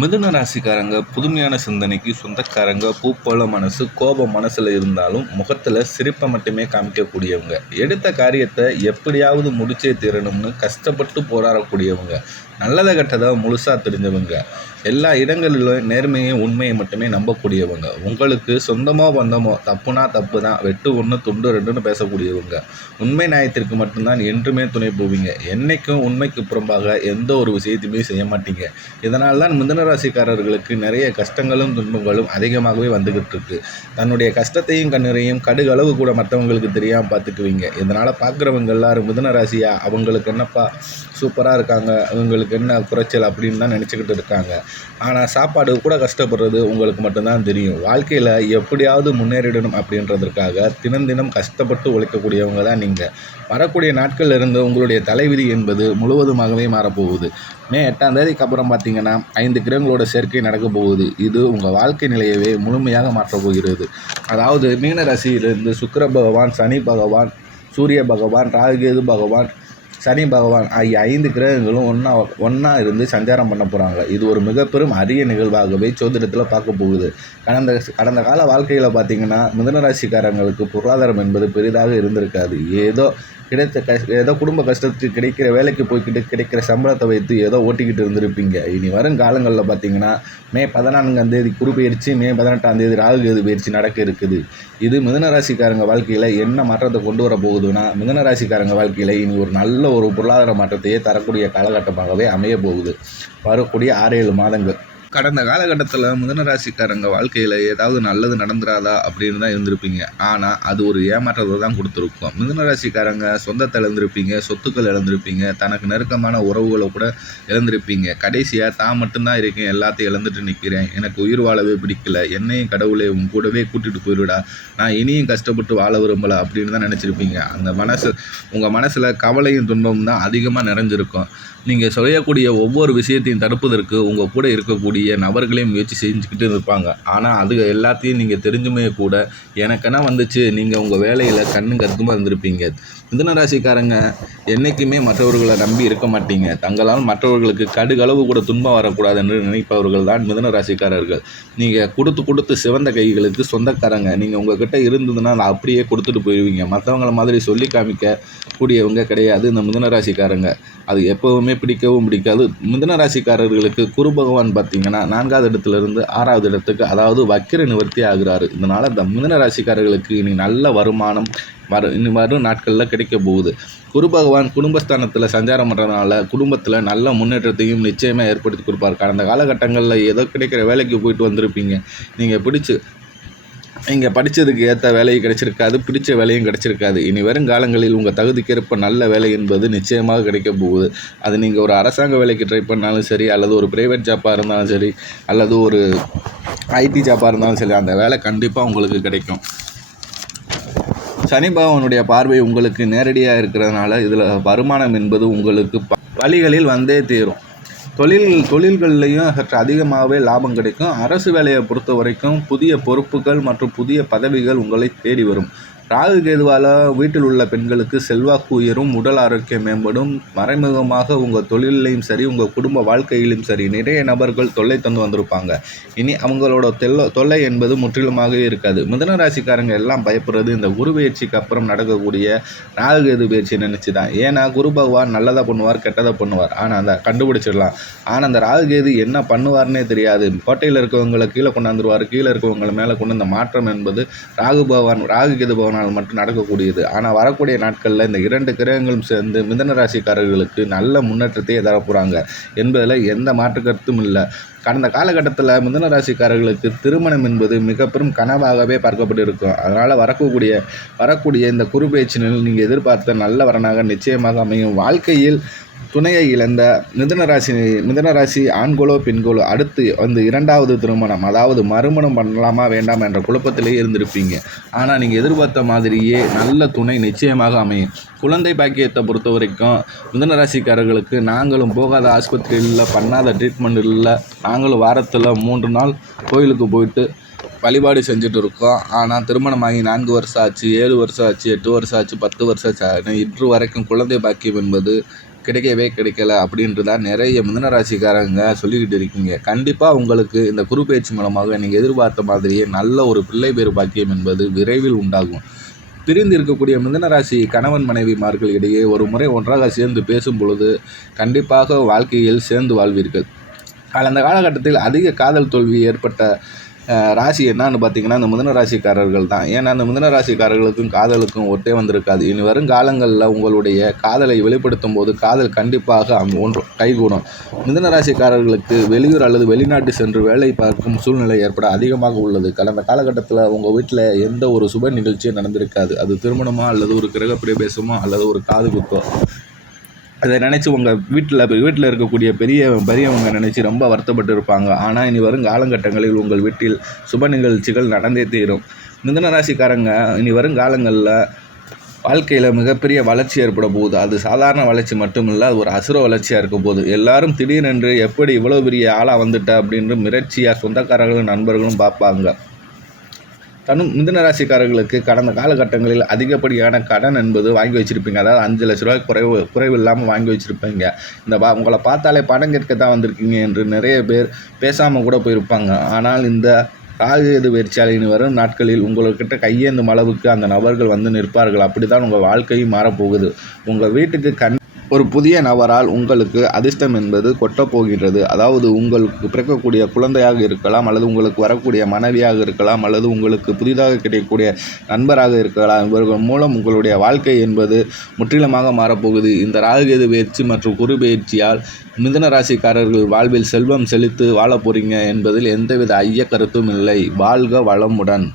மிதுன ராசிக்காரங்க புதுமையான சிந்தனைக்கு சொந்தக்காரங்க. பூ போல மனசு, கோபம் மனசில் இருந்தாலும் முகத்தில் சிரிப்பை மட்டுமே காமிக்கக்கூடியவங்க. எடுத்த காரியத்தை எப்படியாவது முடிச்சே தீரணும்னு கஷ்டப்பட்டு போராடக்கூடியவங்க. நல்லதை கெட்டதை முழுசாக தெரிஞ்சவங்க. எல்லா இடங்களிலும் நேர்மையை உண்மையை மட்டுமே நம்பக்கூடியவங்க. உங்களுக்கு சொந்தமோ பந்தமோ தப்புனா தப்பு தான், வெட்டு ஒன்று துண்டு ரெண்டுன்னு பேசக்கூடியவங்க. உண்மை நியாயத்திற்கு மட்டும்தான் என்றுமே துணை போவீங்க. என்றைக்கும் உண்மைக்கு புறம்பாக எந்த ஒரு விஷயத்தையுமே செய்ய மாட்டீங்க. இதனால் தான் மிதுன ராசிக்காரர்களுக்கு நிறைய கஷ்டங்களும் துன்பங்களும் அதிகமாகவே வந்துக்கிட்டு இருக்கு. தன்னுடைய கஷ்டத்தையும் கண்ணீரையும் கடுகளவு கூட மற்றவங்களுக்கு தெரியாமல் பார்த்துக்குவீங்க. இதனால் பார்க்குறவங்க எல்லாரும் மிதுன ராசியா, அவங்களுக்கு என்னப்பா சூப்பராக இருக்காங்க, அவங்களுக்கு என்ன குறைச்சல் அப்படின்னு தான் நினச்சிக்கிட்டு இருக்காங்க. ஆனால் சாப்பாடு கூட கஷ்டப்படுறது உங்களுக்கு மட்டும்தான் தெரியும். வாழ்க்கையில் எப்படியாவது முன்னேறிடணும் அப்படின்றதற்காக தினம் தினம் கஷ்டப்பட்டு உழைக்கக்கூடியவங்க தான் நீங்கள். வரக்கூடிய நாட்களில் இருந்து உங்களுடைய தலைவிதி என்பது முழுவதுமாகவே மாறப்போகுது. மே 8ஆம் தேதிக்கு அப்புறம் பார்த்தீங்கன்னா 5 கிரகங்களோட சேர்க்கை நடக்க போகுது. இது உங்கள் வாழ்க்கை நிலையவே முழுமையாக மாற்றப் போகிறது. அதாவது மீன ராசியிலிருந்து சுக்கிர பகவான், சனி பகவான், சூரிய பகவான், ராகுகேது பகவான், சனி பகவான் ஆகிய 5 கிரகங்களும் ஒன்றா இருந்து சஞ்சாரம் பண்ண போகிறாங்க. இது ஒரு மிகப்பெரும் அரிய நிகழ்வாகவே ஜோதிடத்தில் பார்க்க போகுது. கடந்த கால வாழ்க்கையில் பார்த்திங்கன்னா மிதுன ராசிக்காரங்களுக்கு பொருளாதாரம் என்பது பெரிதாக இருந்திருக்காது. ஏதோ குடும்ப கஷ்டத்துக்கு கிடைக்கிற வேலைக்கு போய்கிட்டு கிடைக்கிற சம்பளத்தை வைத்து ஏதோ ஓட்டிக்கிட்டு இருந்திருப்பீங்க. இனி வரும் காலங்களில் பார்த்திங்கன்னா மே 14ஆம் தேதி குரு பயிற்சி, மே 18ஆம் தேதி ராகுகேது பயிற்சி நடக்க இருக்குது. இது மிதுன ராசிக்காரங்க வாழ்க்கையில் என்ன மாற்றத்தை கொண்டு வர போகுதுன்னா, மிதுன ராசிக்காரங்க வாழ்க்கையில் இனி ஒரு நல்ல ஒரு பொருளாதார மாற்றத்தையே தரக்கூடிய காலகட்டமாகவே அமைய போகுது வரக்கூடிய 6-7 மாதங்கள். கடந்த காலகட்டத்தில் மிதுன ராசிக்காரங்க வாழ்க்கையில் ஏதாவது நல்லது நடந்துராதா அப்படின்னு தான் இருந்திருப்பீங்க. ஆனால் அது ஒரு ஏமாற்றத்தை தான் கொடுத்துருக்கோம். மிதுன ராசிக்காரங்க சொந்தத்தை இழந்திருப்பீங்க, சொத்துக்கள் இழந்திருப்பீங்க, தனக்கு நெருக்கமான உறவுகளை கூட இழந்திருப்பீங்க. கடைசியாக தான் மட்டும்தான் இருக்கேன், எல்லாத்தையும் இழந்துட்டு நிற்கிறேன், எனக்கு உயிர் வாழவே பிடிக்கல, என்னையும் கடவுளை உன் கூடவே கூட்டிகிட்டு போயிடுடா, நான் இனியும் கஷ்டப்பட்டு வாழ விரும்பலை அப்படின்னு தான் நினச்சிருப்பீங்க. உங்கள் மனசில் கவலையும் துன்பமும் தான் அதிகமாக நிறைஞ்சிருக்கும். நீங்கள் செய்யக்கூடிய ஒவ்வொரு விஷயத்தையும் தடுப்பதற்கு உங்கள் கூட இருக்கக்கூடிய நபர்களையும் முயற்சி செஞ்சுக்கிட்டு இருப்பாங்க. ஆனால் அது எல்லாத்தையும் நீங்கள் தெரிஞ்சுமே கூட எனக்கென்னா வந்துச்சு, நீங்கள் உங்கள் வேலையில் கருத்துமாக இருந்திருப்பீங்க. மிதுன ராசிக்காரங்க என்றைக்குமே மற்றவர்களை நம்பி இருக்க மாட்டீங்க. தங்களால் மற்றவர்களுக்கு கடுகளவு கூட துன்பம் வரக்கூடாது என்று நினைப்பவர்கள் தான் மிதுன ராசிக்காரர்கள். நீங்கள் கொடுத்து சிவந்த கைகளுக்கு சொந்தக்காரங்க. நீங்கள் உங்கள்கிட்ட இருந்ததுன்னா அதை அப்படியே கொடுத்துட்டு போயிடுவீங்க. மற்றவங்கள மாதிரி சொல்லி காமிக்க கூடியவங்க கிடையாது இந்த மிதுன ராசிக்காரங்க. அது எப்போவுமே பிடிக்கவும் பிடிக்காது. மிதுன ராசிக்காரர்களுக்கு குரு பகவான் பார்த்திங்கன்னா 4ஆவது இடத்துலேருந்து 6ஆவது இடத்துக்கு, அதாவது வக்கிர நிவர்த்தி ஆகிறாரு. இதனால் இந்த மிதுன ராசிக்காரர்களுக்கு இனி நல்ல வருமானம் வரும் நாட்களில் கிடைக்க போகுது. குரு பகவான் குடும்பஸ்தானத்தில் சஞ்சாரம் பண்ணுறதுனால குடும்பத்தில் நல்ல முன்னேற்றத்தையும் நிச்சயமாக ஏற்படுத்தி கொடுப்பார். கடந்த காலகட்டங்களில் ஏதோ கிடைக்கிற வேலைக்கு போயிட்டு வந்திருப்பீங்க. நீங்கள் படித்ததுக்கு ஏற்ற வேலையும் கிடைச்சிருக்காது, பிடிச்ச வேலையும் கிடைச்சிருக்காது. இனி வரும் காலங்களில் உங்கள் தகுதிக்கேற்ப நல்ல வேலை என்பது நிச்சயமாக கிடைக்க போகுது. அது நீங்கள் ஒரு அரசாங்க வேலைக்கு ட்ரை பண்ணாலும் சரி, அல்லது ஒரு ப்ரைவேட் ஜாப்பாக இருந்தாலும் சரி, அல்லது ஒரு ஐடி ஜாப்பாக இருந்தாலும் சரி, அந்த வேலை கண்டிப்பாக உங்களுக்கு கிடைக்கும். சனி பகவானுடைய பார்வை உங்களுக்கு நேரடியாக இருக்கிறதுனால இதில் வருமானம் என்பது உங்களுக்கு வழிகளில் வந்தே தீரும். தொழில்கள்லையும் சற்று அதிகமாகவே லாபம் கிடைக்கும். அரசு வேலையை பொறுத்த வரைக்கும் புதிய பொறுப்புகள் மற்றும் புதிய பதவிகள் உங்களை தேடி வரும். ராகு கேதுவால் வீட்டில் உள்ள பெண்களுக்கு செல்வாக்கு உயரும், உடல் ஆரோக்கியம் மேம்படும். மறைமுகமாக உங்கள் தொழிலையும் சரி, உங்கள் குடும்ப வாழ்க்கையிலும் சரி நிறைய நபர்கள் தொல்லை தந்து வந்திருப்பாங்க. இனி அவங்களோட தொல்லை என்பது முற்றிலுமாக இருக்காது. மிதுன ராசிக்காரங்க எல்லாம் பயப்படுறது இந்த குரு பயிற்சிக்கு அப்புறம் நடக்கக்கூடிய ராகு கேது பயிற்சி நினச்சி தான். ஏன்னா குரு பகவான் நல்லதை பண்ணுவார், கெட்டதை பண்ணுவார். ஆனால் அந்த கண்டுபிடிச்சிடலாம். ஆனால் அந்த ராகு கேது என்ன பண்ணுவார்னே தெரியாது. கோட்டையில் இருக்கவங்களை கீழே கொண்டாந்துருவார், கீழே இருக்கவங்களை மேலே கொண்டு இந்த மாற்றம் என்பது ராகு கேது பகவான் மட்டும் நடக்கக்கூடியது. ஆனால் வரக்கூடிய நாட்களில் இந்த 2 கிரகங்களும் சேர்ந்து மிதுன ராசிக்காரர்களுக்கு நல்ல முன்னேற்றத்தையே தரப்போகிறாங்க என்பதில் எந்த மாற்று கருத்தும் இல்லை. கடந்த காலகட்டத்தில் மிதுன ராசிக்காரர்களுக்கு திருமணம் என்பது மிக பெரும் கனவாகவே பார்க்கப்பட்டு இருக்கும். அதனால் வரக்கூடிய இந்த குரு பயிற்சியில் நீங்கள் எதிர்பார்த்த நல்ல வரனாக நிச்சயமாக அமையும். வாழ்க்கையில் துணையை இழந்த மிதுன ராசி ஆண்களோ பெண்களோ அடுத்து வந்து 2வது திருமணம், அதாவது மறுமணம் பண்ணலாமா வேண்டாம் என்ற குழப்பத்திலேயே இருந்திருப்பீங்க. ஆனால் நீங்கள் எதிர்பார்த்த மாதிரியே நல்ல துணை நிச்சயமாக அமையும். குழந்தை பாக்கியத்தை பொறுத்த வரைக்கும் மிதுன ராசிக்காரர்களுக்கு நாங்களும் போகாத ஆஸ்பத்திரி இல்லை, பண்ணாத ட்ரீட்மெண்ட் இல்லை, நாங்களும் வாரத்தில் 3 நாள் கோயிலுக்கு போயிட்டு வழிபாடு செஞ்சுட்டு இருக்கோம். ஆனால் திருமணமாகி 4 வருஷம் ஆச்சு, 7 வருஷம் ஆச்சு, 8 வருஷம் ஆச்சு, 10 வருஷம் ஆச்சு. இன்று வரைக்கும் குழந்தை பாக்கியம் என்பது கிடைக்கவே கிடைக்கல அப்படின்ட்டு தான் நிறைய மிதுன ராசிக்காரங்க சொல்லிக்கிட்டு இருக்கீங்க. கண்டிப்பாக உங்களுக்கு இந்த குரு பயிற்சி மூலமாக நீங்கள் எதிர்பார்த்த மாதிரியே நல்ல ஒரு பிள்ளை பேறு பாக்கியம் என்பது விரைவில் உண்டாகும். பிரிந்து இருக்கக்கூடிய மிதுன ராசி கணவன் மனைவிமார்கள் இடையே ஒரு முறை ஒன்றாக சேர்ந்து பேசும் பொழுது கண்டிப்பாக வாழ்க்கையில் சேர்ந்து வாழ்வீர்கள். அந்த காலகட்டத்தில் அதிக காதல் தோல்வி ஏற்பட்ட ராசி என்னன்னு பார்த்தீங்கன்னா இந்த மிதுன ராசிக்காரர்கள் தான். ஏன்னா அந்த மிதுன ராசிக்காரர்களுக்கும் காதலுக்கும் ஒட்டே வந்திருக்காது. இனி வரும் காலங்களில் உங்களுடைய காதலை வெளிப்படுத்தும் போது காதல் கண்டிப்பாக ஒன்று கைகூடும். மிதுன ராசிக்காரர்களுக்கு வெளியூர் அல்லது வெளிநாட்டு சென்று வேலை பார்க்கும் சூழ்நிலை ஏற்பட அதிகமாக உள்ளது. கடந்த காலகட்டத்தில் உங்கள் வீட்டில் எந்த ஒரு சுப நிகழ்ச்சியும் நடந்திருக்காது. அது திருமணமோ அல்லது ஒரு கிரக பிரவேசமோ அல்லது ஒரு காது குத்தோ, அதை நினச்சி உங்கள் வீட்டில் இருக்கக்கூடிய பெரியவங்க நினச்சி ரொம்ப வருத்தப்பட்டு இருப்பாங்க. ஆனால் இனி வரும் காலகட்டங்களில் உங்கள் வீட்டில் சுப நிகழ்ச்சிகள் நடந்தே தீரும். மிதுன ராசிக்காரங்க இனி வரும் காலங்களில் வாழ்க்கையில் மிகப்பெரிய வளர்ச்சி ஏற்பட போகுது. அது சாதாரண வளர்ச்சி மட்டுமில்லை, அது ஒரு அசுர வளர்ச்சியாக இருக்க போகுது. எல்லாரும் திடீரென்று எப்படி இவ்வளோ பெரிய ஆளாக வந்துட்ட அப்படின்னு மிரட்சியாக சொந்தக்காரர்களும் நண்பர்களும் பார்ப்பாங்க. மிதுன ராசிக்காரர்களுக்கு கடந்த காலகட்டங்களில் அதிகப்படியான கடன் என்பது வாங்கி வச்சுருப்பீங்க. அதாவது 5 லட்ச ரூபாய் குறைவு இல்லாமல் வாங்கி வச்சுருப்பீங்க. உங்களை பார்த்தாலே பணம் கேட்க தான் வந்திருக்கீங்க என்று நிறைய பேர் பேசாமல் கூட போயிருப்பாங்க. ஆனால் இந்த ராகு கேது பயிற்சியாளரின் வரும் நாட்களில் உங்கள்கிட்ட கையேந்தும் அளவுக்கு அந்த நபர்கள் வந்து நிற்பார்கள். அப்படி தான் உங்கள் வாழ்க்கையும் மாறப்போகுது. உங்கள் வீட்டுக்கு ஒரு புதிய நபரால் உங்களுக்கு அதிர்ஷ்டம் என்பது கொட்டப்போகின்றது. அதாவது உங்களுக்கு பிறக்கக்கூடிய குழந்தையாக இருக்கலாம், அல்லது உங்களுக்கு வரக்கூடிய மனைவியாக இருக்கலாம், அல்லது உங்களுக்கு புதிதாக கிடைக்கக்கூடிய நண்பராக இருக்கலாம். இவர்கள் மூலம் உங்களுடைய வாழ்க்கை என்பது முற்றிலுமாக மாறப்போகுது. இந்த ராகுகேது பயிற்சி மற்றும் குரு பயிற்சியால் மிதுன ராசிக்காரர்கள் வாழ்வில் செல்வம் செழித்து வாழ போறீங்க என்பதில் எந்தவித ஐய கருத்தும் இல்லை. வாழ்க வளமுடன்.